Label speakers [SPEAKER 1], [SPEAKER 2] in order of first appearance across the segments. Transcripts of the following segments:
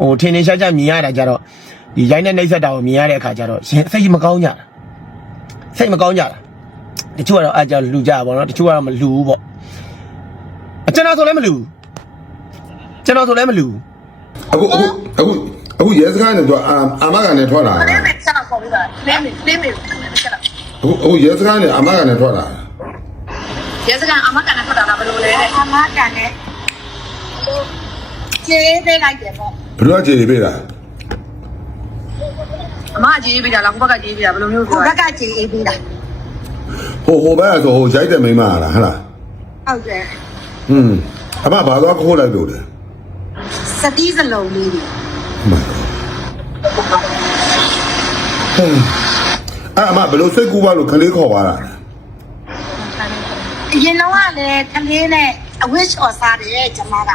[SPEAKER 1] ဟိုထင်းထင်းရှားရှားမြင်ရတာကြတော့ဒီရိုင်းတဲ့နှိပ်စက်တာကိုမြင်ရတဲ့အခါကျတော့ရင်စိတ်မကောင်းကြတာစိတ်မကောင်းကြတာတချို့ကတော့အားကြောင့်လူကြပါဘောနော်တချို့ကတော့မလူဘူးပေါ့အကျွန်တော်ဆိုလည်းမလူဘူးကျွန်တော်ဆိုလည်းမလူဘူး
[SPEAKER 2] အခုအခုအခုအခုရဲစခန်းနဲ့တော့အာအာမကန်နဲ့ထွက်လာတာ
[SPEAKER 3] လေးမေဆက်တော့ခေါ်ပြီးပါလေးမေလေးမေဆက်တော့
[SPEAKER 2] အခုအခုရဲစခန်းနဲ့အာမကန်နဲ့ထွက်လာတာ
[SPEAKER 3] ရဲစကန်အမကန်နဲ့ထွက်တာလားဘယ်လိုလဲအမကန်နဲ့ကျေးပေးလိုက်တယ်ပေါ့
[SPEAKER 2] ဘယ်လိုအခြေအနေပေးတာ
[SPEAKER 3] အမကျေးပေးတာလားဟိုဘက်ကကျေးပေးတာဘယ်လိုမျိုးဟိုဘက်ကကျေးပေးတာ
[SPEAKER 2] ဟိုဟိုဘက်ဆိုဟိုရိုက်တဲ့မိန်းမလားဟဟလား
[SPEAKER 3] ဟုတ်တယ်
[SPEAKER 2] ဟွန်းအမဘာသွားခိုးလိုက်လို့လဲ
[SPEAKER 3] စတီးစလုံးလေးတွေ
[SPEAKER 2] မှန်ဟဲ့အမဘယ်လိုစိတ်ကူးပါလို့ခလေးခေါ်ပါလား
[SPEAKER 3] အရင်တော့ကလည်းကလေးနဲ့အဝစ်ချော်စားတယ်ကျမက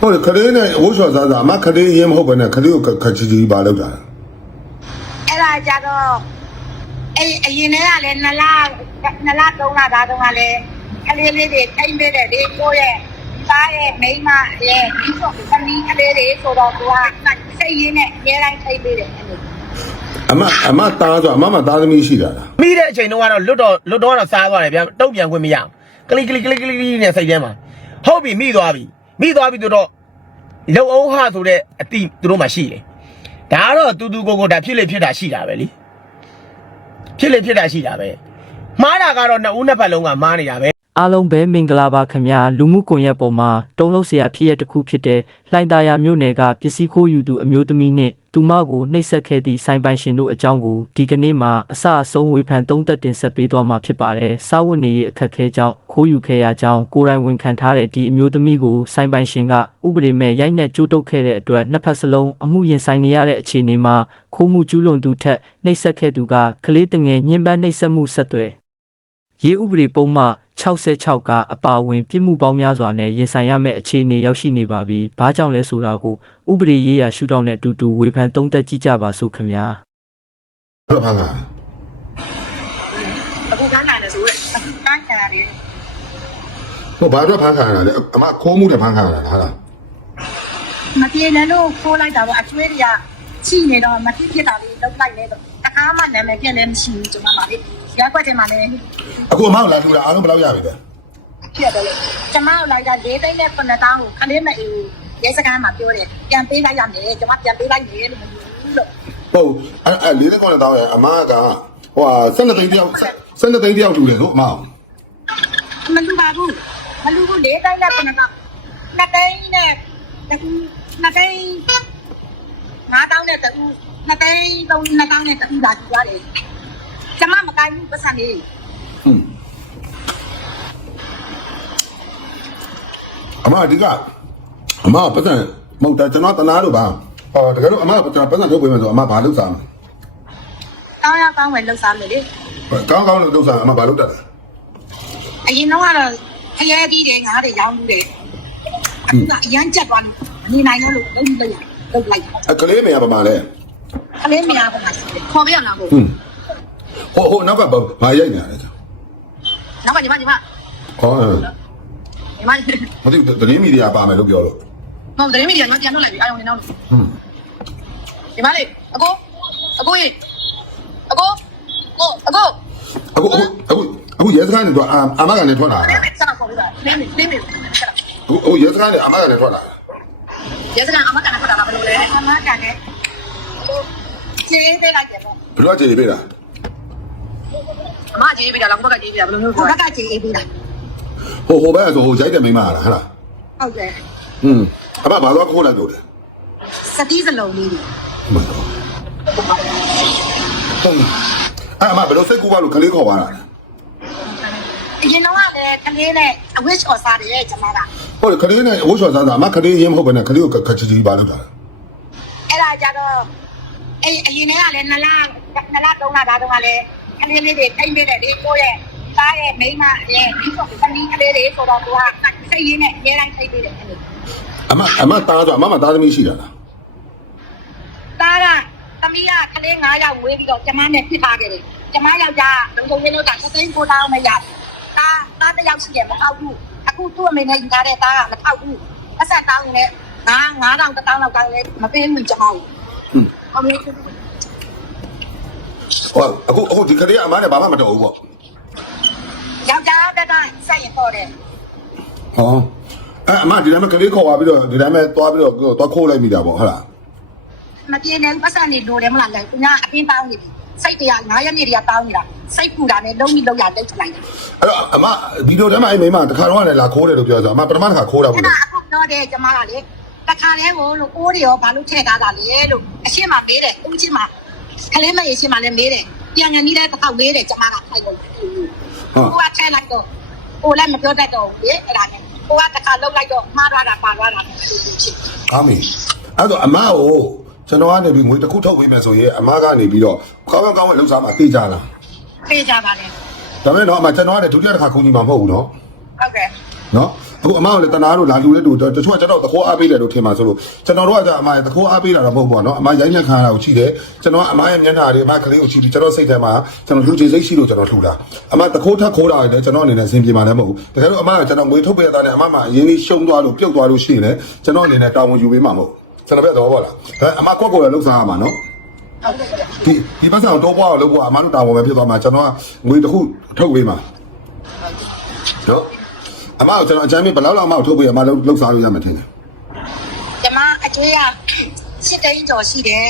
[SPEAKER 2] ဟုတ်တယ်ခလေးနဲ့ဝှချော်စားစားအမခလေးရင်းမဟုတ်ဘဲနဲ့ခလေးကိုခချီချီပါလောက်တာ
[SPEAKER 3] အဲ့ဒါကြတော့အဲ့အရင်တည်းကလည်းနလားနလားသုံးလားဒါတုန်းကလည်းကလေးလေးတွေထိမ့်ပေးတယ်ဒီကိုရဲ့သားရဲ့မိန်းမရဲ့ဒီဆိုသမီးကလေးတွေဆိုတော့သူကစိတ်ရင်းနဲ့အများတိုင်းထိမ့်ပေးတယ်အဲ့လို
[SPEAKER 2] အမအမသားဆိုအမမသားသမီးရှိတာလား
[SPEAKER 1] မိတဲ့အချိန်တုန်းကတော့လွတ်တော့လွတ်တော့တော့စားသွားတယ်ဗျတုတ်ပြန်ခွင့်မရဘူးကလိကလိကလိကလိနဲ့စိတ်ထဲမှာဟုတ်ပြီမိသွားပြီ မိသွားပြီဆိုတော့လုံအောင်ဟဆိုတဲ့အတိသူတို့မှရှိတယ်ဒါကတော့တူတူကိုကိုဒါဖြစ်လေဖြစ်တာရှိတာပဲလीဖြစ်လေဖြစ်တာရှိတာပဲမှားတာကတော့နှစ်ဦးနှစ်ဖက်လုံးကမှားနေတာပဲ
[SPEAKER 4] အားလုံးပဲမင်္ဂလာပါခင်ဗျာလူမှုကွန်ရက်ပေါ်မှာတုံးလုံးဆရာဖြစ်ရတစ်ခုဖြစ်တဲ့လှိုင်သာယာမြို့နယ်ကပစ္စည်းခိုးယူသူအမျိုးသမီးနဲ့သူမကိုနှိပ်စက်ခဲ့သည့်ဆိုင်ပိုင်ရှင်တို့အကြောင်းကိုဒီကနေ့မှာအစအဆုံးဝေဖန်သုံးသပ်တင်ဆက်ပေးသွားမှာဖြစ်ပါတယ်။စာဝတ်နေရေးအခက်အခဲကြောင့်ခိုးယူခဲ့ရကြောင်းကိုယ်တိုင်ဝန်ခံထားတဲ့ဒီအမျိုးသမီးကိုဆိုင်ပိုင်ရှင်ကဥပဒေမဲ့ရိုက်နှက်ကြိုးတုပ်ခဲ့တဲ့အတွက်နှစ်ဖက်စလုံးအမှုရင်ဆိုင်နေရတဲ့အခြေအနေမှာခိုးမှုကျူးလွန်သူထက်နှိပ်စက်ခဲ့သူကကလေးတငယ်ညှဉ်းပန်းနှိပ်စက်မှုဆက်သွယ် ရေးဥပဒေပုံမှ66ကအပါအဝင်ပြစ်မှုပေါင်းများစွာနဲ့ရင်ဆိုင်ရမယ့်အခြေအနေရောက်ရှိနေပါပြီ။ဘာကြောင့်လဲဆိုတာကိုဥပဒေရေးရာရှုထောင့်နဲ့အတူတူဝေဖန်သုံးသပ်ကြည့်ကြပါစို့ခင်ဗျာ။
[SPEAKER 2] ဟုတ်ပါငါ
[SPEAKER 3] အခုကန်းနိုင်တယ်ဆိုရက်အခုကန်းခံရတယ်
[SPEAKER 2] ဟိုဘာတော့ဖန်ခံရတာလဲအမခိုးမှုနဲ့ဖန်ခံရတာလားဟာလား
[SPEAKER 3] မပြေနဲ့လို့ခိုးလိုက်တာပေါ့အကျွေးတွေကချိနေတော့မတိပြစ်တာလေးလောက်လိုက်လဲတော့ တခါမှနာမည်ပြက်လည်းမရှိဘူးကျွန်မပါလေရက်ွက်တယ်မှာလည်း
[SPEAKER 2] အခုအမကိုလာထူတာအားလုံးဘယ်လောက်ရပြီလဲ
[SPEAKER 3] ဖြစ်တယ်လေကျွန်မတို့လိုက်တာ၄သိန်းနဲ့9တောင်းကိုခလေးမအေးရဲစခန်းမှာပြောတယ်ပြန်ပေးလိုက်ရမယ်ကျွန်မပြန်ပေးလိုက်မယ်လို့မပြောဘူးလို့
[SPEAKER 2] ဟုတ်အဲ့အဲ့လေးကောင်းတဲ့တောင်းရအမကဟိုဟာ12သိန်းတယောက်12သိန်းတယောက်ထူတယ်လို့အမ
[SPEAKER 3] မလူပါဘူးမလူဘူး၄သိန်းနဲ့9တောင်း2သိန်းနဲ့တကူ2သိန်း 5တောင်းနဲ့တူ2သိန်း3 2တောင်းနဲ့တူလာကြည့်ရတယ်ကျွန်မမကိုင်းဘူးပတ်စံလေး
[SPEAKER 2] အမအဓိကအမပတ်စံမဟုတ်တယ်ကျွန်တော်တနာလို့ပါဟောတကယ်လို့အမကကျွန်တော်ပတ်စံထုတ်ပေးမယ်ဆိုအမဘာလုပ်စားမလဲ
[SPEAKER 3] ကောင်းရကောင်းဝယ်လှုပ်ရှားမယ်လေ
[SPEAKER 2] ကောင်းကောင်းလို့လုပ်စားအမဘာလုပ်တတ်လဲ
[SPEAKER 3] အရင်တော့ကတော့ခရဲပြီးတယ်ငါးတွေရောင်းဘူးတယ်အခုကအရန်ကြက်သွားလို့နေနိုင်လို့လို့လုံးလိုက် လုံးလိုက်
[SPEAKER 2] အကလေးမေကဘာမှလဲ
[SPEAKER 3] ခလေးမရပါဘူးခေါ်ပြရလားကို
[SPEAKER 2] ဟွန်းဟိုဟိုနောက်ကဘာရိုက်နေရလဲ
[SPEAKER 3] နောက်ကညီမညီမ
[SPEAKER 2] ဟော
[SPEAKER 3] ညီမ
[SPEAKER 2] မသိဘူးသတင်းမီဒီယာပါမယ်လို့ပြောလို့
[SPEAKER 3] မဟုတ်တယ်မီဒီယာတော့ပြန်ထုတ်လိုက်ပြီအာရုံနေတော့
[SPEAKER 2] ဟွန်း
[SPEAKER 3] ညီမလေးအကိုအကိုရေအကိုကိုအကို
[SPEAKER 2] အခုအခုအခုအခုရဲစခန်းနဲ့တော့အာအမကလည်းထွက်လာတာ
[SPEAKER 3] ဆက်တော့ခေါ်ပြပါလင်းနေလင်းနေ
[SPEAKER 2] အခုအခုရဲစခန်းနဲ့အမကလည်းထွက်လာတာ
[SPEAKER 3] ရဲစကန်အမကန်ထွက်တာလားဘယ်လိုလဲအမကန်နဲ့ကျေးပေးလိုက်တယ်ပေါ့
[SPEAKER 2] ဘယ်လိုအခြေအနေပေးတာ
[SPEAKER 3] အမကျေးပေးတာလားဟိုဘက်ကကျေးပေးတာဘယ်လိုမျိုးဟိုဘက်ကကျေးပေးတာ
[SPEAKER 2] ဟိုဟိုဘက်ဆိုဟိုရိုက်တဲ့မိန်းမလားဟဟလား
[SPEAKER 3] ဟုတ်တယ်
[SPEAKER 2] ဟွန်းအမဘာသွားခိုးလိုက်လို့လဲ
[SPEAKER 3] စတီးစလုံးလေးတွေ
[SPEAKER 2] မှန်တော့ဟုတ်အဲ့အမဘယ်လိုစိတ်ကူးပါလို့ခလေးခေါ်ပါလား
[SPEAKER 3] အရင်တော့ကလည်းကလေးနဲ့အဝစ်ချော်စားတယ်ကျမက
[SPEAKER 2] ဟုတ်တယ်ခလေးနဲ့ဝှချော်စားစားအမခလေးရင်းမဟုတ်ဘဲနဲ့ခလေးကိုခချီချီပါလောက်တာ
[SPEAKER 3] အဲ့ဒါကြတော့အဲ့အရင်တည်းကလည်းနလားနလားသုံးလားဒါတုန်းကလည်းကလေးလေးတွေထိမ့်ပေးတယ်ဒီကိုရဲ့သားရဲ့မိန်းမရဲ့ဒီဆိုသမီးကလေးတွေဆိုတော့သူကစိတ်ရင်းနဲ့အများတိုင်းထိမ့်ပေးတယ်အဲ့လို
[SPEAKER 2] အမအမသားဆိုအမမသားသမီးရှိတာလား
[SPEAKER 3] သားကသမီးကကလေး9ယောက်ဝေးပြီးတော့ကျမနဲ့ဖြစ်ထားခဲ့တယ်ကျမယောက်ျားလုံချုံရင်းလို့တာသသိန်းကိုတောင်းမရ သားသားတစ်ယောက်ရှိတယ်မထောက်ဘူးအခုသူ့အမေနဲ့ယူထားတဲ့သားကမထောက်ဘူးအဆက်တောင်းနေငါ9000 1000လောက်ကလည်းမပေးဘူးကျမကိုဟုတ်ပြီ
[SPEAKER 2] ဟောအခုအခုဒီကလေးကအမားနဲ့ဘာမှမတော်ဘူးပေါ့
[SPEAKER 3] ယောက်ျားတက်တိုင်းစိုက်ရင်ပေါ်တယ်
[SPEAKER 2] ဟောအဲအမဒီတိုင်းမှာကလေးခေါ်သွားပြီးတော့ဒီတိုင်းမှာသွားပြီးတော့သွားခိုးလိုက်မိတာပေါ့ဟုတ်လား
[SPEAKER 3] မပြေနဲ့ပတ်စံနေလိုတယ်မလားလဲသူကအပင်းတောင်းနေပြီ စိတ်တရား9ရက်နေ့တည်းကတောင်းနေတာစိတ်ပူတာနဲ့လုံးပြီးလုံးရတိတ်ချလိုက်တယ်
[SPEAKER 2] အဲ့တော့အမဗီဒီယိုထဲမှာအဲ့မိန်းမတခါတော့လည်းလာခိုးတယ်လို့ပြောဆိုအမပထမတစ်ခါခိုးတာ
[SPEAKER 3] အဲ့
[SPEAKER 2] ပေါ့
[SPEAKER 3] ဒါအခုပြောတယ်ကျမကလေတခါလဲကိုလို့ကိုးတွေရောဘာလို့ထည့်ထားတာလဲလို့အရှင်းမမေးတယ်ဦးချင်းမကလေးမရေရှင်းမလည်းမေးတယ်ပြန်ငနီးတဲ့တစ်ခေါက်မေးတယ်ကျမကထိုက်လို့
[SPEAKER 2] ဟုတ်
[SPEAKER 3] ကိုကထဲလိုက်တော့ကိုလည်းမပြောတတ်တော့ဘူးလေအဲ့ဒါနဲ့ကိုကတခါလုံးလိုက်တော့မှားသွားတာပါသွားတာအဲ့လိုဖြစ်
[SPEAKER 2] ကောင်းပြီအဲ့တော့အမကို ကျွန်တော်ကနေပြီးငွေတစ်ခုထုတ်ပေးမယ်ဆိုရင်အမကနေပြီးတော့ကောင်းကောင်းကောင်းဝယ်လှူစားမှာပြေးကြလား
[SPEAKER 3] ပေးကြပါလေ
[SPEAKER 2] ဒါပေမဲ့တော့အမကျွန်တော်ကလည်းဒုတိယတစ်ခါခုန်ကြီးမှာမဟုတ်ဘူးနော်
[SPEAKER 3] ဟုတ်ကဲ့
[SPEAKER 2] နော်အခုအမကလည်းတနာတို့လာလူလေးတို့တချို့ကကျွန်တော်တခိုးအားပေးတယ်လို့ထင်ပါဆိုလို့ကျွန်တော်တို့ကကြာအမရဲ့တခိုးအားပေးတာတော့မဟုတ်ဘူးပေါ့နော်အမရိုင်းလက်ခံရတာကိုရှိတယ်ကျွန်တော်ကအမရဲ့မျက်နှာတွေအမကလေးကိုရှိပြီးကျွန်တော်စိတ်ထဲမှာကျွန်တော်လူချင်းစိတ်ရှိလို့ကျွန်တော်လှူတာအမတခိုးထက်ခိုးတာလည်းကျွန်တော်အနေနဲ့အဆင်ပြေမှာလည်းမဟုတ်ဘူးတကယ်လို့အမကကျွန်တော်ငွေထုတ်ပေးတာနဲ့အမမှာအရင်လေးရှုံးသွားလို့ပြုတ်သွားလို့ရှိရင်လည်းကျွန်တော်အနေနဲ့တာဝန်ယူပေးမှာမဟုတ် ကျွန်တော်ပဲတော့ပေါ့လားဒါအမကွက်ကိုလည်းလှုပ်စားရမှာနော်
[SPEAKER 3] ဟုတ်ကဲ့
[SPEAKER 2] ဒီဒီပတ်စံကိုတော့ပွားအောင်လုပ်ဖို့အမတို့တာဝန်ပဲဖြစ်သွားမှာကျွန်တော်ကငွေတစ်ခုထုတ်ပေးမှာနော်အမကကျွန်တော်အချမ်းမဘယ်လောက်လောက်အမကိုထုတ်ပေးအမလုံးလှုပ်စားလို့ရမှာထင်တယ်
[SPEAKER 3] ကျမအကျွေးရစစ်တိန်ကျော်ရှိတယ်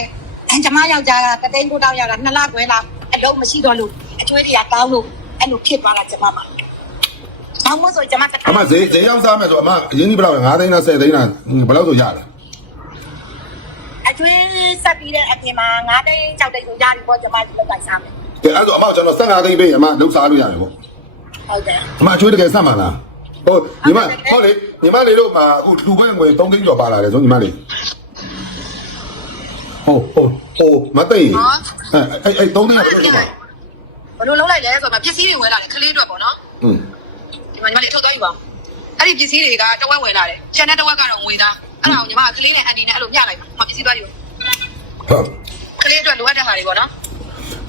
[SPEAKER 3] အဲကျမယောက်ျားကတသိန်းကိုတောင်းရတာနှစ်လခွဲလောက်အလုံးမရှိတော့လို့အကျွေးတွေကတောင်းလို့အဲ့လိုဖြစ်သွားတာကျမမှာဘာမို့ဆိုကျမက
[SPEAKER 2] အမဈေးဈေးရောက်စားမယ်ဆိုအမအရင်ကြီးဘယ်လောက်လဲ9သိန်းလား10သိန်းလားဘယ်လောက်ဆိုရတယ်
[SPEAKER 3] အကျွေးဆက်ပြီးတဲ့အပြင်မှာ9သိန်း6သိန်းကိုရပြီပေါ့ကျမဒီလောက်တိုင်းစားမယ်
[SPEAKER 2] ကဲအဲ့တော့အမကျွန်တော်15သိန်းပေးအမလှုပ်စားလို့ရတယ်ပေါ့
[SPEAKER 3] ဟုတ်တယ်
[SPEAKER 2] အမအကျွေးတကယ်ဆက်မှာလားဟုတ်ညီမဟုတ်လေညီမလေးတို့မှာအခုလူခွင့်ငွေ3သိန်းကျော်ပါလာတယ်ဆိုညီမလေးဟုတ်ဟုတ်ဟုတ်မသိအဲ့အဲ့အဲ့3သိန်းကဘယ်လိုလုပ်မှာ
[SPEAKER 5] ဘယ်လိုလုပ်လိုက်လဲဆိုတော့ပစ္စည်းတွေဝင်လာတယ်ခလေးအတွက်ပေါ့နော်
[SPEAKER 2] อืม
[SPEAKER 5] ဒီမှာညီမလေးထုတ်သွားယူပါအဲ့ဒီပစ္စည်းတွေကတဝက်ဝင်လာတယ်ကျန်တဲ့တဝက်ကတော့ငွေသား အဲ့ဒါကိုညီမကခလေးနဲ့အန်ဒီနဲ့အဲ့လိုမျှလိုက်ပါမပစ္စည်းသွားယူ
[SPEAKER 2] ဟုတ်
[SPEAKER 5] ခလေးအတွက်လိုအပ်တဲ့ဟာတွေပေါ့နော်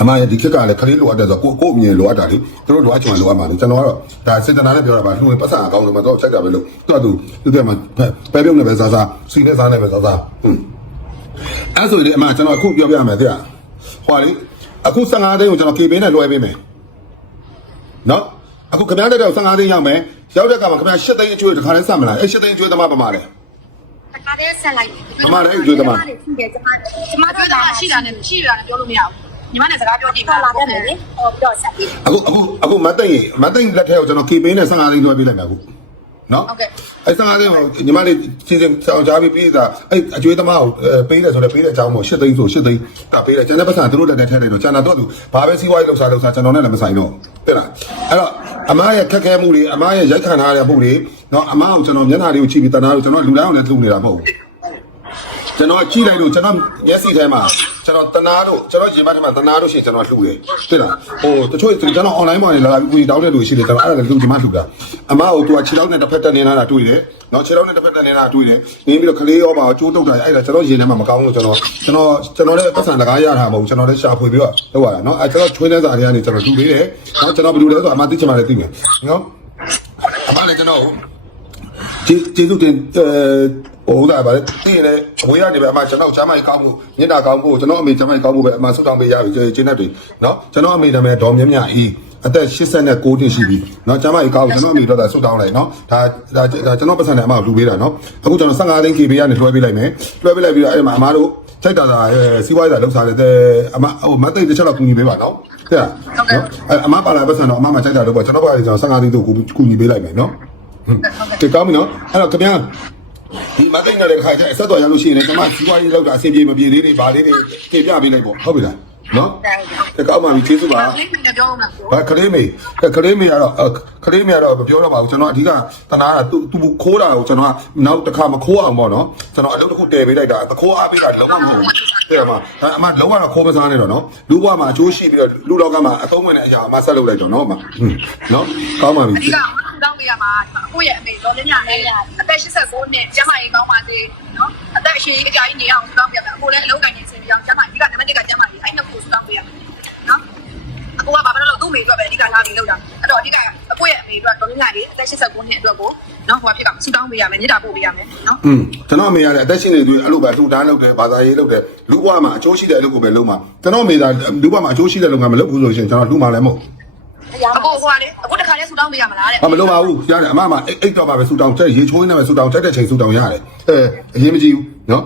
[SPEAKER 2] အမရဲ့ဒီခက်ကလည်းခလေးလိုအပ်တယ်ဆိုကိုကိုအမြင်လိုအပ်တာလေသူတို့လိုအပ်ချင်မှလိုအပ်မှာလေကျွန်တော်ကတော့ဒါစေတနာနဲ့ပြောတာပါလူဝင်ပတ်စံအကောင်းဆုံးမှာတော့ချက်ကြပဲလို့သူကသူသူကမှပဲပြုံးနေပဲစားစားစီနဲ့စားနေပဲစားစားอืมအဲ့ဆိုရင်အမကျွန်တော်အခုပြောပြမယ်တဲ့ဟွာလေအခု15သိန်းကိုကျွန်တော် KB နဲ့လွှဲပေးမယ်နော်အခုခင်ဗျားတဲ့တော့15သိန်းရောက်မယ်ရောက်တဲ့ကမှာခင်ဗျား8သိန်းအကျွေးတစ်ခါတည်းစမလားအဲ့8သိန်းအကျွေးသမားပမာတယ်
[SPEAKER 3] တခါတည်းဆက်လိုက်
[SPEAKER 2] ပမာလည်းအကျွေးသမား
[SPEAKER 3] ရှိတယ်ကျမကျမ
[SPEAKER 5] မ
[SPEAKER 3] တို့
[SPEAKER 5] ပြော
[SPEAKER 3] က
[SPEAKER 5] တာရှိတာနဲ့ရှိတာနဲ့ပြောလို့မရဘူးညီမနဲ့စကားပြောကြည့်
[SPEAKER 3] ခေါ်လာ
[SPEAKER 5] ပါ
[SPEAKER 3] တယ်လေဟောပြီးတော့ဆက်ပြီး
[SPEAKER 2] အခုအခုအခုမသိရင်မသိရင်လက်ထဲကိုကျွန်တော် KB နဲ့15သိန်းလွှဲပေးလိုက်မယ်အခုနော်
[SPEAKER 5] ဟုတ်ကဲ့
[SPEAKER 2] အဲ့15သိန်းကိုညီမလေးချင်းချင်းဆောင်းကြားပြီးပြီးတာအဲ့အကျွေးသမားကိုပေးတယ်ဆိုတော့ပေးတဲ့အကြောင်းမို့8သိန်းဆို8သိန်းကပေးတယ်ကျန်တဲ့ပတ်စံသူတို့လက်ထဲထည့်တယ်တော့ကျန်တာတော့သူဘာပဲစီးပွားရေးလှုပ်ရှားလှုပ်ရှားကျွန်တော်နဲ့လည်းမဆိုင်တော့တဲ့လားအဲ့တော့ အမားရဲ့ခက်ခဲမှုတွေအမားရဲ့ရိုက်ခံထားရတဲ့မှုတွေနော်အမားကိုကျွန်တော်မျက်နှာလေးကိုကြည့်ပြီးတနာလို့ကျွန်တော်လူတိုင်းအောင်လည်းထုံနေတာမဟုတ်ဘူးကျွန်တော်ကြည့်လိုက်လို့ကျွန်တော်မျက်စိထဲမှာ ကျွန်တော်တနာလို့ကျွန်တော်ရင်မထဲမှာတနာလို့ရှိရင်ကျွန်တော်လှူတယ်တဲ့လားဟိုတချို့ကျွန်တော် online ပေါ်နေလာပြီးတောင်းတဲ့လူရှိတယ်ကျွန်တော်အဲ့ဒါလည်းလှူချင်မှလှူတာအမားကိုသူကခြေထောက်နဲ့တစ်ဖက်တက်နေတာတွေ့တယ်နော်ခြေထောက်နဲ့တစ်ဖက်တက်နေတာတွေ့တယ်နင်းပြီးတော့ကလေးရောပါကျိုးတုတ်တာအဲ့ဒါကျွန်တော်ရင်ထဲမှာမကောင်းလို့ကျွန်တော်ကျွန်တော်ကျွန်တော်လည်းပတ်စံတကားရတာမဟုတ်ကျွန်တော်လည်းရှာဖွေပြီးတော့လောက်ရတာနော်အဲ့ကျွန်တော်ချွေးတဲ့စာတွေကနေကျွန်တော်လှူပေးတယ်နော်ကျွန်တော်ဘယ်လိုလဲဆိုအမားသိချင်မှလည်းသိမယ်နော်အမားလည်းကျွန်တော်ကျေကျေးဇူးတင်အဲ ဟိုဒါပါလေတည်ရင်လည်းအဝေးကနေပဲအမကျွန်တော်ချမ်းမိုင်ကောင်းမှုညင်တာကောင်းမှုကျွန်တော်အမေချမ်းမိုင်ကောင်းမှုပဲအမဆုတောင်းပေးရပြီကျေးဇူးတွေနော်ကျွန်တော်အမေနာမည်ဒေါ်မြမြအေးအသက်89နှစ်ရှိပြီနော်ချမ်းမိုင်ကောင်းကျွန်တော်အမေတော့ဒါဆုတောင်းလိုက်နော်ဒါဒါကျွန်တော်ပတ်စံနဲ့အမကိုလူပေးတာနော်အခုကျွန်တော်15သိန်း KB ကနေလွှဲပေးလိုက်မယ်လွှဲပေးလိုက်ပြီးတော့အဲ့မှာအမတို့ထိုက်တာတာစီးပွားရေးသာလှုပ်ရှားတဲ့အမဟိုမသိတစ်ချက်တော့ကူညီပေးပါနော်တဲ့နော်အဲ့အမပါလာပတ်စံတော့အမမှထိုက်တာတော့ပေါ့ကျွန်တော်ပါကျွန်တော်15သိန်းတို့ကူညီပေးလိုက်မယ်နော်ကဲကောင်းပြီနော်အဲ့တော့ခင်ဗျာ ဒီမသိနေတဲ့ခါကျအဆက်တော်ရလို့ရှိရင်လည်းကျွန်မစီးပွားရေးလောက်တာအဆင်ပြေမပြေလေးတွေဗာလေးတွေတင်ပြပေးလိုက်ပေါ့ဟုတ်ပြီလား နော်ကဲကောင်းပါပြီကျေးဇူးပါ
[SPEAKER 5] ခလေးနဲ့ပြောဦးမလားကို
[SPEAKER 2] ဘာခလေးမေခလေးမေကတော့ခလေးမေကတော့မပြောတော့ပါဘူးကျွန်တော်အဓိကတနာတာသူသူခိုးတာကိုကျွန်တော်ကနောက်တစ်ခါမခိုးအောင်ပေါ့နော်ကျွန်တော်အလုပ်တစ်ခုတည်ပေးလိုက်တာတခိုးအားပေးတာလုံးဝမဟုတ်ဘူးတဲ့မှာအမလုံးဝတော့ခိုးမစားနဲ့တော့နော်လူဘဝမှာအကျိုးရှိပြီးတော့လူလောကမှာအသုံးဝင်တဲ့အရာအမဆက်လုပ်လိုက်တော့နော်အမနော်ကောင်းပါပြီ
[SPEAKER 5] အဓိကတောင်းပေးရမှာအခုရဲ့အမေတော်လည်းညနေအသက်89နှစ်ကျမကြီးကောင်းပါသေးနော်အသက်အရှိအကြာကြီးနေအောင်တောင်းပြမယ်အခုလည်းအလုပ်ကိုင်းနေစင်ပြီးအောင်ကျမကြီး မေအတွက်ပဲအဓိကထားပြီးလုပ်တာအဲ့တော့အဓိကအကိုရဲ့အမေအတွက်တော်လည်းညနေအသက်89နှစ်အတွက်ကိုနော်ဟိုဖြစ်ကဆူတောင်းပေးရမယ်မြေတာပို့ပေးရမယ်နော်
[SPEAKER 2] อืมကျွန်တော်အမေရတယ်အသက်ရှင်နေသူအဲ့လိုပဲထူတန်းလုပ်တယ်ဘာသာရေးလုပ်တယ်လူ့ဘဝမှာအကျိုးရှိတဲ့အလုပ်ကိုပဲလုပ်မှာကျွန်တော်အမေသာလူ့ဘဝမှာအကျိုးရှိတဲ့လုပ်ငန်းမလုပ်ဘူးဆိုရင်ကျွန်တော်လူ့မှာလည်းမဟုတ်
[SPEAKER 5] အခုဟိုကလေအခုတခါလေးဆူတောင်းပေးရမလားတဲ့
[SPEAKER 2] အမလုပ်ပါဘူးရတယ်အမမအိတ်အိတ်တော့ပါပဲဆူတောင်းချက်ရေချိုးနေပဲဆူတောင်းချက်တဲ့ချိန်ဆူတောင်းရတယ်အဲအရင်မကြည့်ဘူးနော်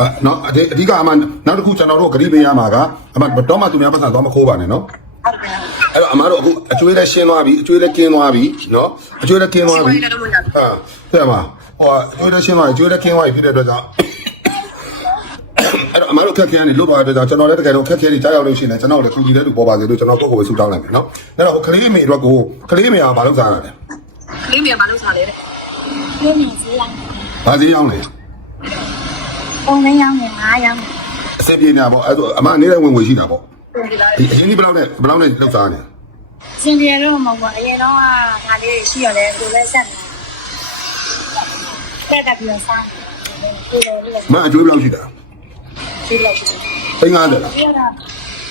[SPEAKER 2] အဲနော်အဓိအဓိကအမနောက်တစ်ခုကျွန်တော်တို့ဂရိပေးရမှာကအမတော့မှသူများပတ်စံတော့မခိုးပါနဲ့နော်
[SPEAKER 5] ဟုတ်ကဲ့
[SPEAKER 2] အဲ့တော့အမတို့အခုအကျွေးလည်းရှင်းသွားပြီအကျွေးလည်းကင်းသွားပြီနော်အကျွေးလည်းကင်းသွားပြီ
[SPEAKER 5] စီဝါရေးလည်းလုပ်လို့ရတယ်
[SPEAKER 2] ဟာတဲ့မှာဟိုအကျွေးလည်းရှင်းသွားပြီအကျွေးလည်းကင်းသွားပြီဖြစ်တဲ့အတွက်ကြောင့်အဲ့တော့အမတို့ခက်ခဲနေလို့ပါတဲ့ကြောင့်ကျွန်တော်လည်းတကယ်တော့ခက်ခဲနေကြားရောက်လို့ရှိရင်လည်းကျွန်တော်လည်းကူညီတဲ့လူပေါ်ပါစေလို့ကျွန်တော်ကိုယ့်ကိုယ်ပဲဆူတောင်းလိုက်မယ်နော်အဲ့တော့ဟိုကလေးမေအတွက်ကိုကလေးမေကဘာလုပ်စားရလဲ
[SPEAKER 5] ကလေးမြန်မလုပ်စားလေတဲ့
[SPEAKER 3] ပြောနေစီလား
[SPEAKER 2] ဘာစီရောက်လဲ
[SPEAKER 3] ပုံနဲ့ရောင်းနေငါရောင်းနေ
[SPEAKER 2] အစင်ပြေနေတာပေါ့အဲ့ဒါအမနေတဲ့ဝင်ဝင်ရှိတာပေါ့
[SPEAKER 5] ပုံပြလာ
[SPEAKER 2] အရင်ဒီဘယ်လောက်နဲ့ဘယ်လောက်နဲ့လောက်စားနေ
[SPEAKER 3] စင်ပြေလို့မဟုတ်ဘူးအရင်တော့ငါလေးရှိရတယ်ကိုလည်းဆက်နေတက်တက်ပြီးစားနေကိုလည်းလည်း
[SPEAKER 2] မအကျွေးဘယ်လောက်ရှိတာ
[SPEAKER 3] ဒီလိုရှိတယ်
[SPEAKER 2] သိန်း50လား
[SPEAKER 3] ဒီကတော့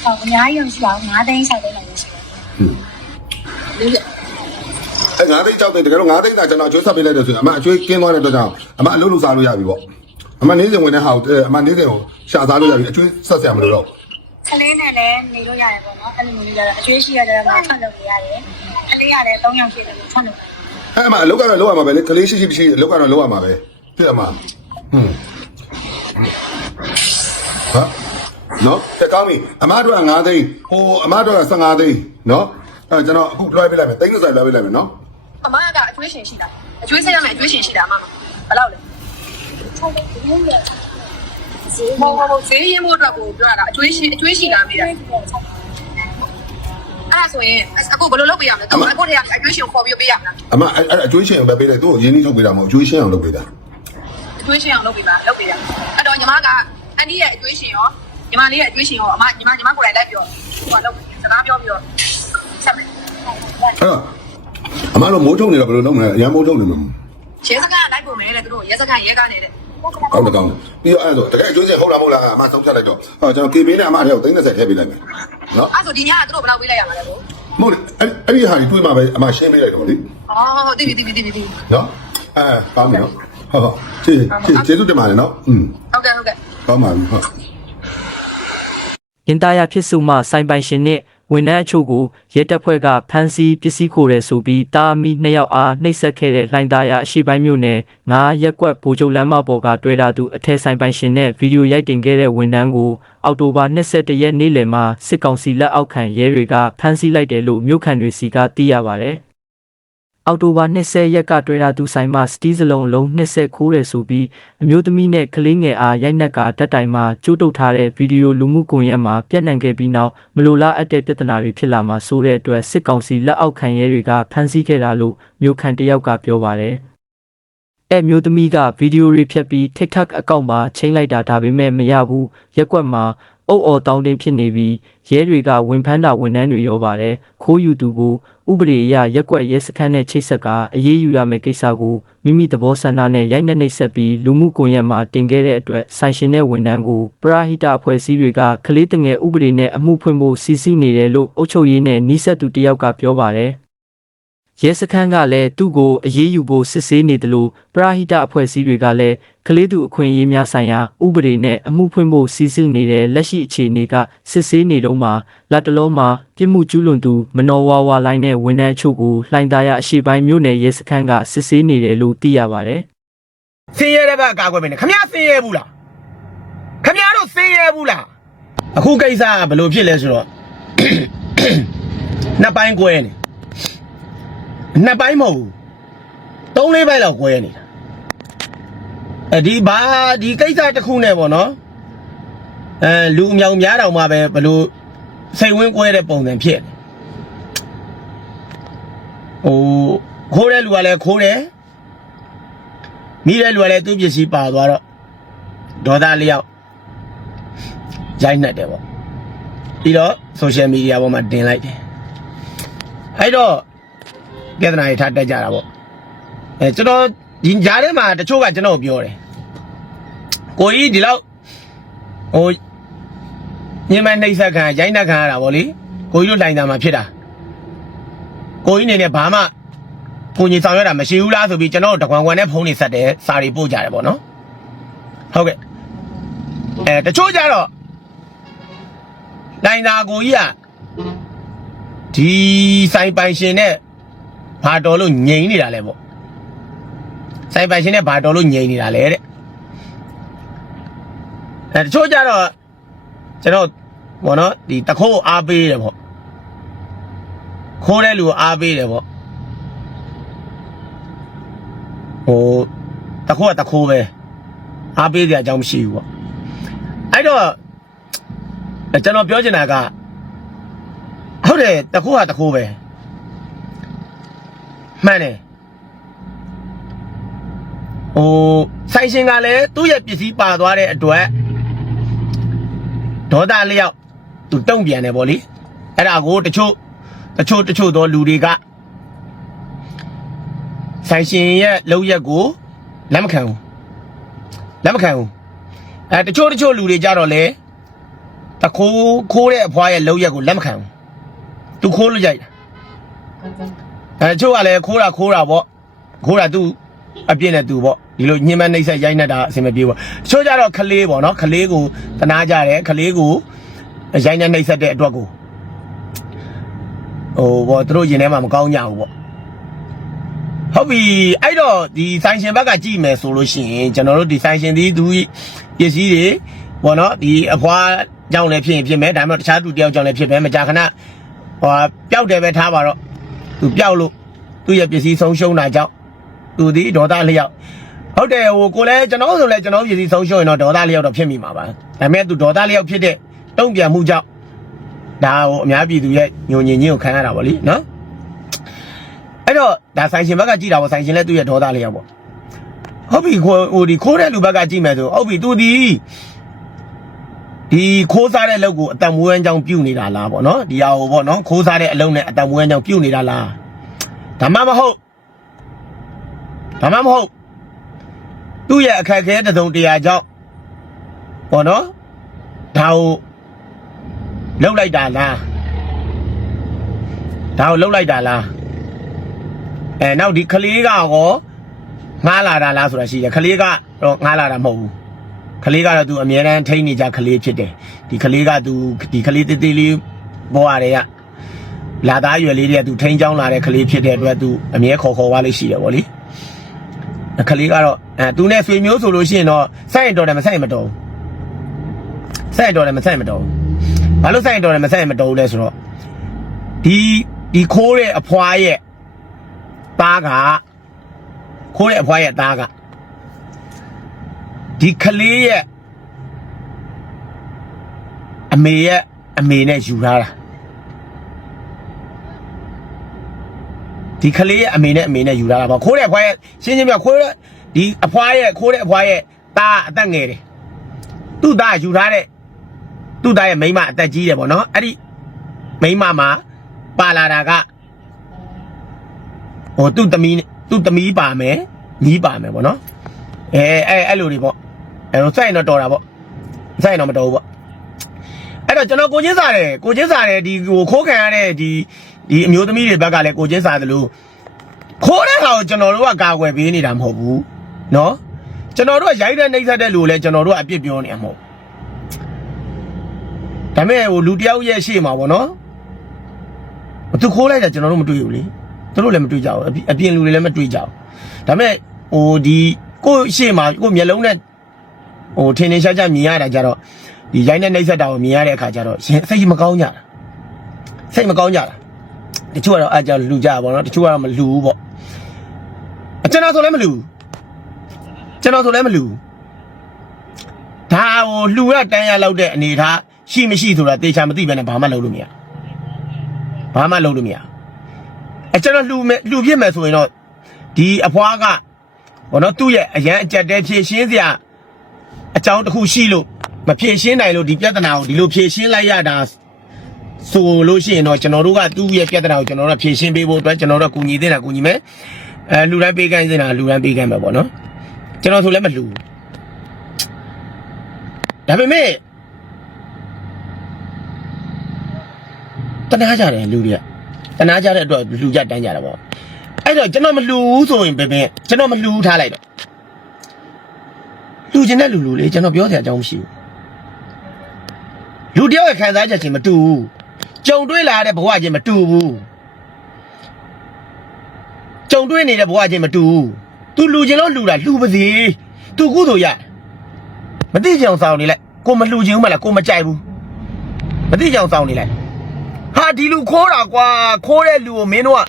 [SPEAKER 3] ဟောအများကြီးမရှိပါဘူး9သိန်း6သိန်းလောက်ရှိတယ်
[SPEAKER 5] လေးပြ
[SPEAKER 2] အဲ့9သိန်း6သိန်းတကယ်တော့9သိန်းသာကျွန်တော်အကျွေးဆက်ပေးလိုက်တယ်ဆိုရင်အမအကျွေးကင်းသွားတဲ့အတွက်ကြောင့်အမအလုပ်လုပ်စားလို့ရပြီပေါ့အမနေစဉ်ဝင်တဲ့ဟာကိုအမနေစဉ်ကိုရှာစားလို့ရပြီအကျွေးဆက်ဆရာမလို့တော့
[SPEAKER 3] ကလေးနဲ့လည်းနေလို့ရတယ်ပေါ့နော်အဲ့လိုမျိုးကြတော့အကျွေးရှိရတယ်မှာထွက်လို့ရတယ်ကလေးကလည်း3ယောက်ရှိတယ်လို့ထွက်လို့
[SPEAKER 2] အဲ့အမအလုပ်ကတော့လုပ်ရမှာပဲလေကလေးရှိရှိရှိအလုပ်ကတော့လုပ်ရမှာပဲပြည့်အမဟွန်းဟာနော်တကောင်းပြီအမတို့က9သိန်းဟိုအမတို့က15သိန်းနော်အဲ့ကျွန်တော်အခုလွှဲပေးလိုက်မယ်သိန်း30လွှဲပေးလိုက်မယ်နော်
[SPEAKER 5] အမကအကျွေးရှင်ရှိတာအကျွေးဆက်ရမယ်အကျွေးရှင်ရှိတာအမဘယ်လောက်လဲ
[SPEAKER 3] 6သိန်း ဒီလိုမျိုးဈေး
[SPEAKER 5] မဟုတ်ဘူးဈေးရင်ဖို့အတွက်ကိုပြောတာအကျွေးရှင်အကျွေးရှိတာမေးတာအဲ့ဒါဆိုရင်အခုဘယ်လိုလုပ်ပေးရမလဲတော့အခုတည်းကအကျွေးရှင်ကိုခေါ်ပြီးပေးရမလား
[SPEAKER 2] အမအဲ့အဲ့အကျွေးရှင်ပဲပေးလိုက်သူ့ကိုရင်းနှီးထုတ်ပေးတာမဟုတ်အကျွေးရှင်အောင်လုပ်ပေးတာ
[SPEAKER 5] အကျွေးရှင်အောင်လုပ်ပေးပါလုပ်ပေးရအဲ့တော့ညီမကအန်ဒီရဲ့အကျွေးရှင်ရောညီမလေးရဲ့အကျွေးရှင်ရောအမညီမညီမကိုယ်တိုင်လိုက်ပြောဟိုကလုပ်စကားပြောပြီးတော့ဆက်မယ်
[SPEAKER 2] အဲ့တော့အမတို့မိုးထုတ်နေတော့ဘယ်လိုလုပ်မလဲအရန်မိုးထုတ်နေမှာ
[SPEAKER 5] ရဲစခန်းလိုက်ပုံမယ်တဲ့သူတို့ရဲစခန်းရဲကားနေတဲ့
[SPEAKER 2] ကောင်းတယ်ကောင်းတယ်ပြီးတော့အဲ့ဒါဆိုတကယ်အကျွေးရှင်ဟုတ်လားမဟုတ်လားအမဆုံးဖြတ်လိုက်တော့ဟောကျွန်တော် KB နဲ့အမထဲကို30ထည့်ပေးလိုက်မယ်နော်
[SPEAKER 5] အဲ့ဆိုဒီညကသူတို့ဘယ်လောက်ပေးလိုက်ရမှာလဲကို
[SPEAKER 2] မဟုတ်လေအဲ့အဲ့ဒီဟာကြီးတွေးမှာပဲအမရှင်းပေးလိုက်တော့လေ
[SPEAKER 5] အော်တိတိတိတိတိတိ
[SPEAKER 2] နော်အဲကောင်းပြီနော်ဟုတ်ဟုတ်ကျေးကျေးကျေးဇူးတင်ပါတယ်နော်อืม
[SPEAKER 5] ဟုတ်ကဲ့ဟုတ်ကဲ့
[SPEAKER 2] ကောင်းပါပြီဟုတ်
[SPEAKER 4] ရင်သားရဖြစ်စုမှစိုင်းပိုင်ရှင်နှင့် ဝန်ထမ်းအချို့ကိုရဲတပ်ဖွဲ့ကဖမ်းဆီးပစ္စည်းခိုးတယ်ဆိုပြီးတာအမီနှစ်ယောက်အားနှိပ်စက်ခဲ့တဲ့လှိုင်းသားရအရှိပိုင်းမြို့နယ်ငါးရက်ကွက်ဗိုလ်ချုပ်လမ်းမပေါ်ကတွေ့တာသူအထက်ဆိုင်ပိုင်ရှင်နဲ့ဗီဒီယိုရိုက်တင်ခဲ့တဲ့ဝန်ထမ်းကိုအောက်တိုဘာ22ရက်နေ့လယ်မှာစစ်ကောင်စီလက်အောက်ခံရဲတွေကဖမ်းဆီးလိုက်တယ်လို့မြို့ခံတွေစီကသိရပါတယ် အောက်တိုဘာ20ရက်ကတွေ့တာသူဆိုင်မှာစတီးစလုံးအလုံး20ခိုးတယ်ဆိုပြီးအမျိုးသမီးနဲ့ကလေးငယ်အားရိုက်နှက်ကဓာတ်တိုင်မှာကျိုးတုပ်ထားတဲ့ဗီဒီယိုလူမှုကွန်ရက်မှာပြန့်နှံ့ခဲ့ပြီးနောက်မလိုလားအပ်တဲ့ပြဿနာတွေဖြစ်လာမှာဆိုတဲ့အတွက်စစ်ကောင်စီလက်အောက်ခံရဲတွေကဖမ်းဆီးခဲ့တာလို့မြို့ခံတစ်ယောက်ကပြောပါတယ်။အဲမျိုးသမီးကဗီဒီယိုတွေဖြတ်ပြီး TikTok အကောင့်မှာချိန်လိုက်တာဒါပေမဲ့မရဘူးရက်ကွက်မှာ အုပ်အော်တောင်းတင်းဖြစ်နေပြီးရဲတွေကဝင်ဖမ်းတာဝန်ထမ်းတွေရောပါတယ်ခိုးယူသူကိုဥပဒေအရရက်ကွက်ရဲစခန်းနဲ့ချိတ်ဆက်ကအရေးယူရမယ့်ကိစ္စကိုမိမိသဘောဆန္ဒနဲ့ရိုက်နှက်နှိပ်စက်ပြီးလူမှုကွန်ရက်မှာတင်ခဲ့တဲ့အတွက်ဆိုင်ရှင်တဲ့ဝန်ထမ်းကိုပရာဟိတအဖွဲ့အစည်းတွေကကလေးတငယ်ဥပဒေနဲ့အမှုဖွင့်ဖို့စီစဉ်နေတယ်လို့အုပ်ချုပ်ရေးနဲ့နှိစက်သူတယောက်ကပြောပါတယ် ရဲစခန်းကလည်းသူ့ကိုအရေးယူဖို့စစ်ဆေးနေတယ်လို့ပရာဟိတအဖွဲ့အစည်းတွေကလည်းကလေးသူအခွင့်အရေးများဆိုင်ရာဥပဒေနဲ့အမှုဖွင့်ဖို့စီစဉ်နေတဲ့လက်ရှိအခြေအနေကစစ်ဆေးနေတော့မှလက်တလုံးမှာပြစ်မှုကျူးလွန်သူမနော်ဝါဝါလိုင်းနဲ့ဝန်ထမ်းအချို့ကိုလှိုင်သာရအရှိပိုင်းမြို့နယ်ရဲစခန်းကစစ်ဆေးနေတယ်လို့သိရပါတယ်
[SPEAKER 1] ဆင်းရဲတဲ့ဘက်အကာအကွယ်ပဲနေခမရဆင်းရဲဘူးလားခမရတို့ဆင်းရဲဘူးလားအခုကိစ္စကဘယ်လိုဖြစ်လဲဆိုတော့နှစ်ပိုင်းကွဲနေ နှစ်ပိုင်းမဟုတ်ဘူးသုံးလေးပိုင်းလောက်ကွဲနေတာအဲဒီဘာဒီကိစ္စတစ်ခုနဲ့ပေါ့နော်အဲလူအမြောင်များတောင်မှပဲဘယ်လိုစိတ်ဝင်းကွဲတဲ့ပုံစံဖြစ်နေဟိုခိုးတဲ့လူကလည်းခိုးတယ်မိတဲ့လူကလည်းသူ့ပစ္စည်းပါသွားတော့ဒေါသလျောက်ရိုက်နှက်တယ်ပေါ့ပြီးတော့ social media ပေါ်မှာတင်လိုက်တယ်အဲ့တော့ ပြဿနာတွေထားတက်ကြတာပေါ့အဲကျွန်တော်ဒီကြားထဲမှာတချို့ကကျွန်တော်ပြောတယ်ကိုကြီးဒီလောက်ဟိုညင်မနှိမ့်ဆက်ခံရိုက်နှက်ခံရတာပေါ့လေကိုကြီးတို့တိုင်တာမှာဖြစ်တာကိုကြီးနေနဲ့ဘာမှကိုကြီးဆောင်ရွက်တာမရှိဘူးလားဆိုပြီးကျွန်တော်တို့တကွန်ကွန်နဲ့ဖုန်းတွေဆက်တယ်စာတွေပို့ကြတယ်ပေါ့နော်ဟုတ်ကဲ့အဲတချို့ကြတော့နိုင်သာကိုကြီးကဒီဆိုင်ပိုင်ရှင်နဲ့ ဘာတော်လို့ငြိမ်နေတာလဲပေါ့ဆိုင်ပိုင်ရှင်နဲ့ဘာတော်လို့ငြိမ်နေတာလဲတဲ့အဲတချို့ကြတော့ကျွန်တော်ဘောနော်ဒီတခိုးအားပေးတယ်ပေါ့ခိုးတဲ့လူကိုအားပေးတယ်ပေါ့ဟိုတခိုးကတခိုးပဲအားပေးတဲ့အကြောင်းမရှိဘူးပေါ့အဲ့တော့ကျွန်တော်ပြောချင်တာကဟုတ်တယ်တခိုးကတခိုးပဲ မှန်တယ်ဟိုဆိုင်ရှင်ကလည်းသူ့ရဲ့ပစ္စည်းပါသွားတဲ့အတွက်ဒေါသလျောက်သူတုံ့ပြန်တယ်ဗောလေအဲ့ဒါကိုတချို့တချို့တချို့သောလူတွေကဆိုင်ရှင်ရဲ့လောက်ရက်ကိုလက်မခံဘူးလက်မခံဘူးအဲတချို့တချို့လူတွေကြတော့လေတခိုးခိုးတဲ့အဖွားရဲ့လောက်ရက်ကိုလက်မခံဘူးသူခိုးလို့ရိုက်တာ အဲတချို့ကလည်းခိုးတာခိုးတာဗောခိုးတာသူအပြည့်နဲ့သူဗောဒီလိုညှင်းမနှိမ့်ဆက်ရိုက်နေတာအဆင်မပြေဘူးတချို့ကြတော့ခလေးဗောနော်ခလေးကိုတနာကြတယ်ခလေးကိုရိုင်းနဲ့နှိပ်ဆက်တဲ့အတွက်ကိုဟိုဘောသူတို့ရင်ထဲမှာမကောင်းကြဘူးပေါ့ဟုတ်ပြီအဲ့တော့ဒီဆိုင်ရှင်ဘက်ကကြည့်မယ်ဆိုလို့ရှိရင်ကျွန်တော်တို့ဒီဆိုင်ရှင်ဒီသူပစ္စည်းတွေဘောနော်ဒီအဖွားကြောင့်လည်းဖြစ်ရင်ဖြစ်မယ်ဒါမှမဟုတ်တခြားသူတယောက်ကြောင့်လည်းဖြစ်မယ်မကြာခဏဟိုပျောက်တယ်ပဲထားပါတော့ သူပျောက်လို့သူ့ရဲ့ပစ္စည်းဆုံးရှုံးတာကြောင့်သူဒီဒေါသလျောက်ဟုတ်တယ်ဟိုကိုလည်းကျွန်တော်ဆိုလည်းကျွန်တော်ပစ္စည်းဆုံးရှုံးရင်တော့ဒေါသလျောက်တော့ဖြစ်မိမှာပါဒါပေမဲ့သူဒေါသလျောက်ဖြစ်တဲ့တုံ့ပြန်မှုကြောင့်ဒါဟိုအများပြည်သူရဲ့ညုံညင်ချင်းကိုခံရတာပေါ့လीနော်အဲ့တော့ဒါဆိုင်ရှင်ဘက်ကကြည့်တာပေါ့ဆိုင်ရှင်လည်းသူ့ရဲ့ဒေါသလေးရောက်ပေါ့ဟုတ်ပြီဟိုဟိုဒီခိုးတဲ့လူဘက်ကကြည့်မယ်ဆိုဟုတ်ပြီသူဒီ ဒီခိုးစားတဲ့လုပ်ကိုအတံမွေးအကြောင်းပြုတ်နေတာလားပေါ့နော်ဒီဟာဟိုပေါ့နော်ခိုးစားတဲ့အလုပ်နဲ့အတံမွေးအကြောင်းပြုတ်နေတာလားဒါမှမဟုတ်ဒါမှမဟုတ်သူ့ရဲ့အခက်အခဲတစ်စုံတရာကြောင့်ပေါ့နော်ဒါကိုလှုပ်လိုက်တာလားဒါကိုလှုပ်လိုက်တာလားအဲနောက်ဒီကလေးကရောငားလာတာလားဆိုတာရှိတယ်ကလေးကတော့ငားလာတာမဟုတ်ဘူး ကလေးကတော့သူအမြဲတမ်းထိန်းနေကြကလေးဖြစ်တယ်ဒီကလေးကသူဒီကလေးတေးသေးလေးဘောရတယ်ကလာသားရွယ်လေးတွေကသူထိန်းချောင်းလာတဲ့ကလေးဖြစ်တဲ့အတွက်သူအမြဲခေါ်ခေါ်သွားလေးရှိတယ်ဗောလေကလေးကတော့အဲသူနဲ့ဆွေမျိုးဆိုလို့ရှိရင်တော့စိုက်ရင်တော်တယ်မစိုက်ရင်မတော်ဘူးစိုက်ရင်တော်တယ်မစိုက်ရင်မတော်ဘူးဘာလို့စိုက်ရင်တော်တယ်မစိုက်ရင်မတော်ဘူးလဲဆိုတော့ဒီဒီခိုးတဲ့အဖွားရဲ့သားကခိုးတဲ့အဖွားရဲ့သားက ဒီကလေးရဲ့အမေရဲ့အမေနဲ့ယူထားတာဒီကလေးရဲ့အမေနဲ့အမေနဲ့ယူထားတာပေါ့ခိုးတဲ့အဖွားရဲ့ရှင်းရှင်းပြခိုးတဲ့ဒီအဖွားရဲ့ခိုးတဲ့အဖွားရဲ့သားအသက်ငယ်တယ်သူ့သားယူထားတဲ့သူ့သားရဲ့မိန်းမအသက်ကြီးတယ်ပေါ့နော်အဲ့ဒီမိန်းမမှာပါလာတာကဟိုသူ့သမီးသူ့သမီးပါမယ်ညီးပါမယ်ပေါ့နော်အဲအဲအဲ့လိုတွေပေါ့ အဲတော့စိုက်ရင်တော့တော်တာပေါ့စိုက်ရင်တော့မတော်ဘူးပေါ့အဲ့တော့ကျွန်တော်ကိုချင်းစားတယ်ကိုချင်းစားတယ်ဒီဟိုခိုးခံရတဲ့ဒီဒီအမျိုးသမီးတွေဘက်ကလည်းကိုချင်းစားတယ်လို့ခိုးတဲ့ဟာကိုကျွန်တော်တို့ကကာကွယ်ပေးနေတာမဟုတ်ဘူးနော်ကျွန်တော်တို့ကရိုက်တဲ့နှိမ့်ဆက်တဲ့လူလည်းကျွန်တော်တို့ကအပြစ်ပြောနေမှာမဟုတ်ဒါပေမဲ့ဟိုလူတယောက်ရဲ့ရှေ့မှာပေါ့နော်သူခိုးလိုက်တာကျွန်တော်တို့မတွေ့ဘူးလေသူတို့လည်းမတွေ့ကြဘူးအပြင်အပြင်လူတွေလည်းမတွေ့ကြဘူးဒါပေမဲ့ဟိုဒီကိုယ့်ရှေ့မှာကိုယ့်မျက်လုံးနဲ့ ဟိုထင်းထင်းရှားရှားမြင်ရတာကြတော့ဒီရိုင်းတဲ့နှိမ့်ဆက်တာကိုမြင်ရတဲ့အခါကျတော့ရင်စိတ်မကောင်းကြတာစိတ်မကောင်းကြတာတချို့ကတော့အားကြောင့်လူကြပါဘောနော်တချို့ကတော့မလူဘူးပေါ့အကျွန်တော်ဆိုလည်းမလူဘူးကျွန်တော်ဆိုလည်းမလူဘူးဒါဟိုလှူရတန်းရလောက်တဲ့အနေထားရှိမရှိဆိုတာတေချာမသိဘဲနဲ့ဘာမှလုပ်လို့မရဘာမှလုပ်လို့မရအဲကျွန်တော်လှူမယ်လှူပြစ်မယ်ဆိုရင်တော့ဒီအဖွားကဘောနော်သူ့ရဲ့အရန်အကြက်တဲဖြည့်ရှင်းစရာ အကြောင်းတစ်ခုရှိလို့မဖြည့်ရှင်းနိုင်လို့ဒီပြဿနာကိုဒီလိုဖြည့်ရှင်းလိုက်ရတာဆိုလို့ရှိရင်တော့ကျွန်တော်တို့ကသူ့ရဲ့ပြဿနာကိုကျွန်တော်တို့ကဖြည့်ရှင်းပေးဖို့အတွက်ကျွန်တော်တို့ကကူညီသေးတာကူညီမယ်အဲလှူဒန်းပေးကိုင်းစင်တာလှူဒန်းပေးကိုင်းမယ်ပေါ့နော်ကျွန်တော်ဆိုလည်းမလှူဘူးဒါပေမဲ့တနာကြတယ်လူတွေကတနာကြတဲ့အတွက်လူကြတန်းကြတာပေါ့အဲ့တော့ကျွန်တော်မလူဘူးဆိုရင်ပဲပဲကျွန်တော်မလူထားလိုက်တော့ လူချင်းတဲ့လူလူလေးကျွန်တော်ပြောစရာအကြောင်းမရှိဘူးလူတယောက်ရဲ့ခံစားချက်ချင်းမတူဘူးကြုံတွေ့လာတဲ့ဘဝချင်းမတူဘူးကြုံတွေ့နေတဲ့ဘဝချင်းမတူဘူး तू လူချင်းလို့လူတာလူပါစေ तू ကုသိုလ်ရမသိကြအောင်စောင်းနေလိုက်ကိုမလူချင်းဘူးမလားကိုမကြိုက်ဘူးမသိကြအောင်စောင်းနေလိုက်ဟာဒီလူခိုးတာကွာခိုးတဲ့လူကိုမင်းတို့က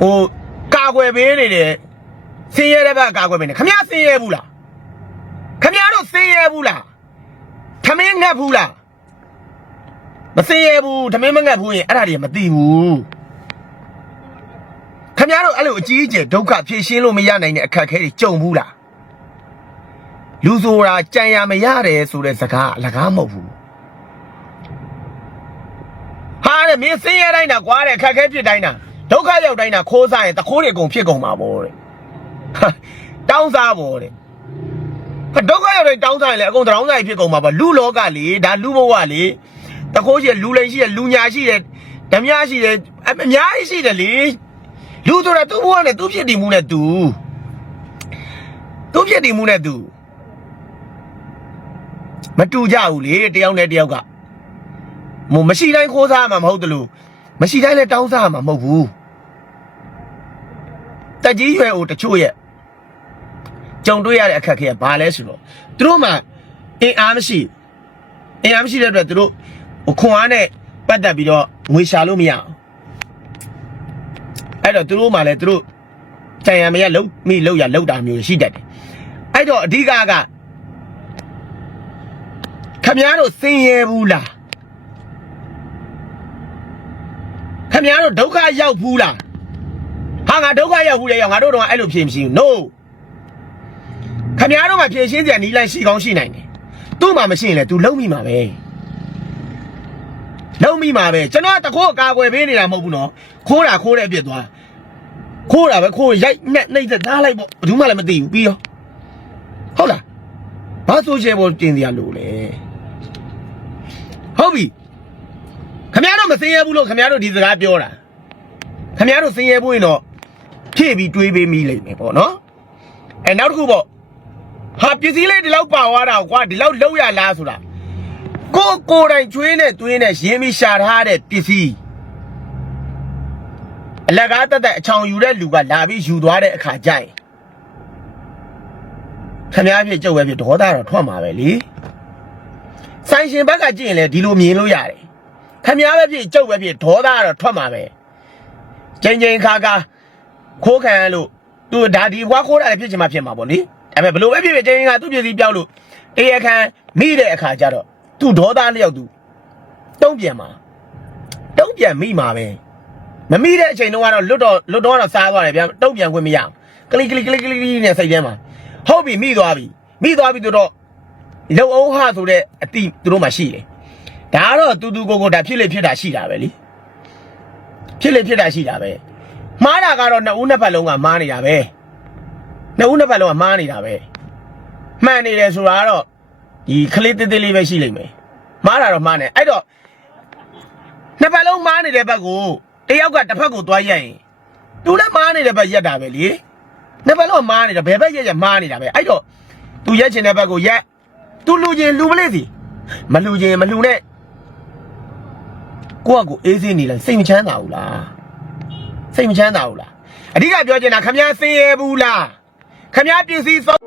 [SPEAKER 1] ဟိုကာကွယ်ပေးနေတယ်ဆင်းရဲတဲ့ဘက်ကာကွယ်ပေးနေခမရဆင်းရဲဘူးလားခမရတို့ဆင်း ရဲဘူးလားထမင်းငတ်ဘူးလားမဆင်းရဲဘူးထမင်းမငတ်ဘူးရင်အဲ့ဒါတွေမသိဘူးခမရတို့အဲ့လိုအကြီးအကျယ်ဒုက္ခဖြေရှင်းလို့မရနိုင်တဲ့အခက်အခဲတွေကြုံဘူးလားလူဆိုတာကြံရမရတယ်ဆိုတဲ့စကားအလကားမဟုတ်ဘူးဟာတဲ့မင်းဆင်းရဲတိုင်းတာကွာတဲ့အခက်အခဲဖြစ်တိုင်းတာဒုက္ခရောက်တိုင်းတာခိုးစားရင်တခိုးတွေအကုန်ဖြစ်ကုန်မှာပေါ့တဲ့ဟာတောင်းစားပေါ့တဲ့ဟာ ဒုက္ခရောက်တိုင်းတောင်းစားရင်လည်းအကုန်တောင်းစားဖြစ်ကုန်မှာပေါ့လူလောကလေဒါလူဘဝလေတခိုးရှိရလူလိန်ရှိရလူညာရှိရဓမြရှိတယ်အအများကြီးရှိတယ်လေလူဆိုတာသူ့ဘဝနဲ့သူ့ဖြစ်တည်မှုနဲ့သူသူ့ဖြစ်တည်မှုနဲ့သူမတူကြဘူးလေတယောက်နဲ့တယောက်ကမို့မရှိတိုင်းခိုးစားမှာမဟုတ်တယ်လို့မရှိတိုင်းလည်းတောင်းစားမှာမဟုတ်ဘူးတက်ကြီးရွယ်အိုတချို့ရဲ့ ကြုံတွေ့ရတဲ့အခက်အခဲကဘာလဲဆိုတော့သူတို့မှအင်အားမရှိအင်အားမရှိတဲ့အတွက်သူတို့ဟိုခွန်အားနဲ့ပတ်သက်ပြီးတော့ငွေရှာလို့မရအောင်အဲ့တော့သူတို့မှလည်းသူတို့ကြံရမရလုံးမိလုံးရလုံးတာမျိုးရှိတတ်တယ်အဲ့တော့အဓိကကခမည်းတော်စင်ရဲဘူးလားခမည်းတော်ဒုက္ခရောက်ဘူးလားဟာငါဒုက္ခရောက်ဘူးလေရောငါတို့တော့အဲ့လိုဖြေမရှိဘူး no ခမည်းတော်မှဖြေရှင်းစရာနီးလိုက်ရှိကောင်းရှိနိုင်တယ်သူ့မှာမရှိရင်လည်း तू လုံးမိမှာပဲလုံးမိမှာပဲကျွန်တော်ကတခိုးအကာအကွယ်ပေးနေတာမဟုတ်ဘူးနော်ခိုးတာခိုးတဲ့အပြစ်သွားခိုးတာပဲခိုးရိုက်နဲ့နှိမ့်သက်သားလိုက်ပေါ့ဘယ်သူမှလည်းမသိဘူးပြီးရောဟုတ်လားဘာဆိုချေပေါ်တင်စရာလို့လဲဟုတ်ပြီခမည်းတော်မစင်ရဘူးလို့ခမည်းတော်ဒီစကားပြောတာခမရတို့စင်ရဲပွင့်တော့ဖြည့်ပြီးတွေးပေးမိလိမ့်မယ်ပေါ့နော်အဲနောက်တစ်ခုပေါ့ ဟာပစ္စည်းလေးဒီလောက်ပါသွားတာကွာဒီလောက်လောက်ရလားဆိုတာကိုကိုယ်တိုင်ကျွေးနဲ့သွင်းနဲ့ရင်းပြီးရှာထားတဲ့ပစ္စည်းအလကားတက်တက်အချောင်ယူတဲ့လူကလာပြီးယူသွားတဲ့အခါကျရင်ခမရဖြစ်ကြုတ်ပဲဖြစ်ဒေါသတော့ထွက်မှာပဲလေဆိုင်ရှင်ဘက်ကကြည့်ရင်လည်းဒီလိုမြင်လို့ရတယ်ခမရပဲဖြစ်ကြုတ်ပဲဖြစ်ဒေါသကတော့ထွက်မှာပဲချိန်ချိန်ခါခါခိုးခံရလို့သူဒါဒီဘွားခိုးတာလည်းဖြစ်ချင်မှဖြစ်မှာပေါ့လေ ဒါပေမဲ့ဘလို့ပဲဖြစ်ဖြစ်ချိန်ချိန်ခါသူ့ပြည်စီပြောက်လို့အေးအခန်းမိတဲ့အခါကျတော့သူ့ဒေါသလျောက်သူတုံးပြန်မှာတုံးပြန်မိမှာပဲမမိတဲ့အချိန်တုန်းကတော့လွတ်တော့လွတ်တော့တော့စားသွားတယ်ဗျတုံးပြန်ခွင့်မရကလိကလိကလိကလိနဲ့စိတ်ထဲမှာဟုတ်ပြီမိသွားပြီမိသွားပြီသူတော့လုံအောင်ဟဆိုတဲ့အတိသူတို့မှရှိတယ်ဒါကတော့တူတူကိုကိုဒါဖြစ်လေဖြစ်တာရှိတာပဲလေဖြစ်လေဖြစ်တာရှိတာပဲမှားတာကတော့နှစ်ဦးနှစ်ဖက်လုံးကမှားနေတာပဲ နှစ်ဦးနှစ်ဖက်လုံးကမှားနေတာပဲမှန်နေတယ်ဆိုတာကတော့ဒီခလေးသေးသေးလေးပဲရှိလိမ့်မယ်မှားတာတော့မှားနေအဲ့တော့နှစ်ဖက်လုံးမှားနေတဲ့ဘက်ကိုတယောက်ကတစ်ဖက်ကိုသွားရက်ရင်သူလည်းမှားနေတဲ့ဘက်ရက်တာပဲလေနှစ်ဖက်လုံးကမှားနေတာဘယ်ဘက်ရက်ရက်မှားနေတာပဲအဲ့တော့သူရက်ချင်တဲ့ဘက်ကိုရက်သူလူချင်းလူပလေးစီမလူချင်းမလူနဲ့ကိုကကိုအေးစေးနေလိုက်စိတ်မချမ်းသာဘူးလားစိတ်မချမ်းသာဘူးလားအဓိကပြောချင်တာခမည်းစင်ရဲဘူးလား ခမည်းပစ္စည်းစော